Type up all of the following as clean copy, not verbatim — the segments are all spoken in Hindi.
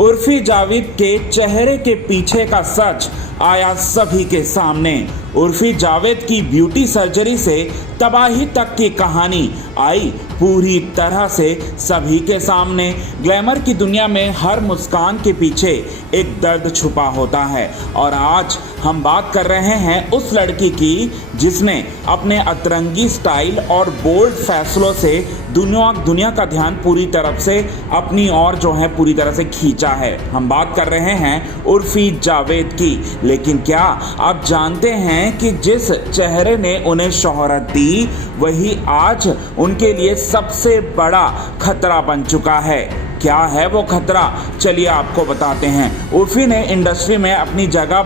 उर्फी जावेद के चेहरे के पीछे का सच आया सभी के सामने। उर्फी जावेद की ब्यूटी सर्जरी से तबाही तक की कहानी आई पूरी तरह से सभी के सामने। ग्लैमर की दुनिया में हर मुस्कान के पीछे एक दर्द छुपा होता है और आज हम बात कर रहे हैं उस लड़की की जिसने अपने अतरंगी स्टाइल और बोल्ड फैसलों से दुनिया का ध्यान पूरी तरफ से अपनी ओर पूरी तरह से खींचा है। हम बात कर रहे हैं उर्फी जावेद की। लेकिन क्या आप जानते हैं कि जिस चेहरे ने उन्हें शोहरत दी वही आज उनके लिए सबसे बड़ा खतरा बन चुका है। क्या है वो खतरा, चलिए आपको बताते हैं। उर्फी ने इंडस्ट्री में अपनी जगह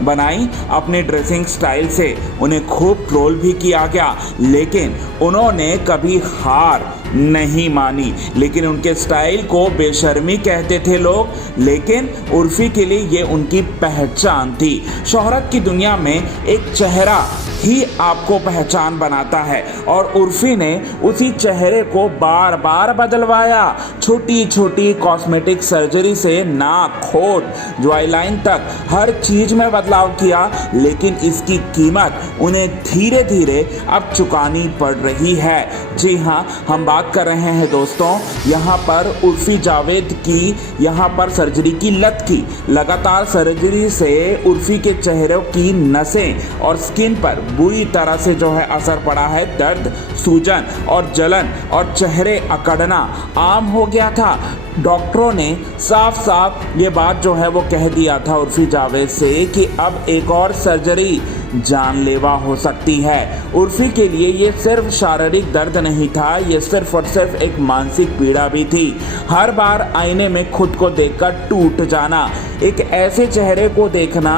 बनाई अपने ड्रेसिंग स्टाइल से। उन्हें खूब ट्रोल भी किया गया लेकिन उन्होंने कभी हार नहीं मानी। लेकिन उनके स्टाइल को बेशर्मी कहते थे लोग, लेकिन उर्फी के लिए ये उनकी पहचान थी। शोहरत की दुनिया में एक चेहरा ही आपको पहचान बनाता है और उर्फी ने उसी चेहरे को बार बार बदलवाया। छोटी छोटी कॉस्मेटिक सर्जरी से नाक, होठ, ज्वाई लाइन तक हर चीज में बदलाव किया, लेकिन इसकी कीमत उन्हें धीरे धीरे अब चुकानी पड़ रही है। जी हाँ, हम बात कर रहे हैं दोस्तों यहाँ पर उर्फी जावेद की यहाँ पर सर्जरी की लत की। लगातार सर्जरी से उर्फी के चेहरे की नसें और स्किन पर बुरी तरह से असर पड़ा है। दर्द, सूजन और जलन और चेहरे अकड़ना आम हो गया था। डॉक्टरों ने साफ साफ ये बात वो कह दिया था उर्फी जावेद से कि अब एक और सर्जरी जानलेवा हो सकती है। उर्फी के लिए ये सिर्फ शारीरिक दर्द नहीं था, ये सिर्फ और सिर्फ एक मानसिक पीड़ा भी थी। हर बार आईने में खुद को देखकर टूट जाना, एक ऐसे चेहरे को देखना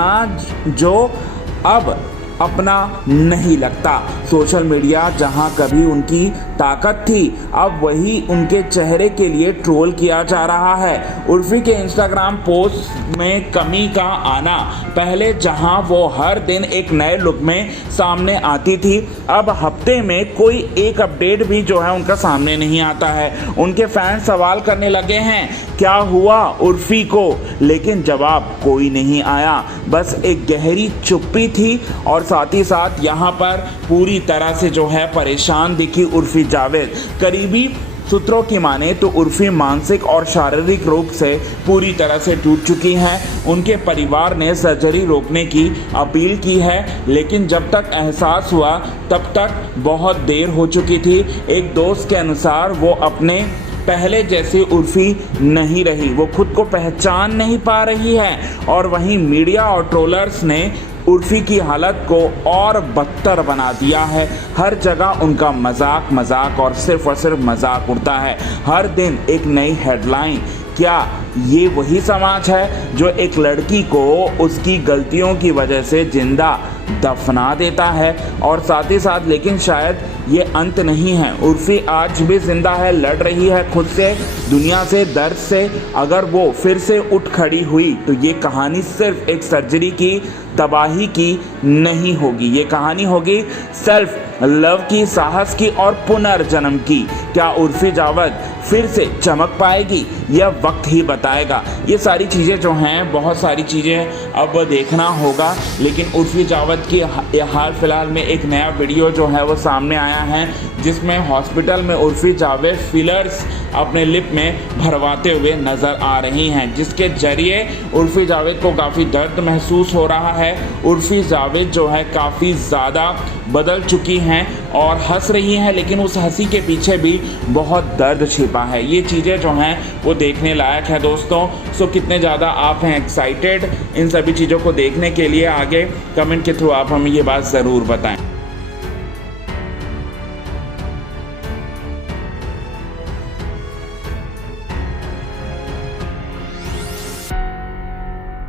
जो अब अपना नहीं लगता। सोशल मीडिया जहां कभी उनकी ताकत थी, अब वही उनके चेहरे के लिए ट्रोल किया जा रहा है। उर्फी के इंस्टाग्राम पोस्ट में कमी का आना, पहले जहां वो हर दिन एक नए लुक में सामने आती थी, अब हफ्ते में कोई एक अपडेट भी उनका सामने नहीं आता है। उनके फैंस सवाल करने लगे हैं क्या हुआ उर्फी को, लेकिन जवाब कोई नहीं आया। बस एक गहरी चुप्पी थी और साथ ही साथ यहाँ पर पूरी तरह से परेशान दिखी उर्फी जावेद। करीबी सूत्रों की माने तो उर्फी मानसिक और शारीरिक रूप से पूरी तरह से टूट चुकी हैं। उनके परिवार ने सर्जरी रोकने की अपील की है, लेकिन जब तक एहसास हुआ तब तक बहुत देर हो चुकी थी। एक दोस्त के अनुसार वो अपने पहले जैसी उर्फी नहीं रही, वो खुद को पहचान नहीं पा रही है। और वहीं मीडिया और ट्रोलर्स ने उर्फी की हालत को और बदतर बना दिया है। हर जगह उनका मजाक और सिर्फ मजाक उड़ता है। हर दिन एक नई हेडलाइन। क्या ये वही समाज है जो एक लड़की को उसकी गलतियों की वजह से जिंदा दफना देता है? और साथ ही साथ लेकिन शायद ये अंत नहीं है। उर्फी आज भी जिंदा है, लड़ रही है खुद से, दुनिया से, दर्द से। अगर वो फिर से उठ खड़ी हुई तो ये कहानी सिर्फ एक सर्जरी की तबाही की नहीं होगी, ये कहानी होगी सेल्फ लव की, साहस की और पुनर्जन्म की। क्या उर्फी जावेद फिर से चमक पाएगी? यह वक्त ही बताएगा। ये सारी चीज़ें हैं, बहुत सारी चीज़ें अब देखना होगा। लेकिन उर्फी जावेद की हाल फिलहाल में एक नया वीडियो वो सामने आया है जिसमें हॉस्पिटल में उर्फी जावेद फिलर्स अपने लिप में भरवाते हुए नज़र आ रही हैं, जिसके जरिए उर्फी जावेद को काफ़ी दर्द महसूस हो रहा है। उर्फी जावेद काफ़ी ज़्यादा बदल चुकी हैं और हंस रही हैं, लेकिन उस हंसी के पीछे भी बहुत दर्द छिपा है। ये चीज़ें हैं वो देखने लायक है दोस्तों। सो कितने ज़्यादा आप हैं एक्साइटेड इन सभी चीज़ों को देखने के लिए? आगे कमेंट के थ्रू आप हमें ये बात ज़रूर बताएं।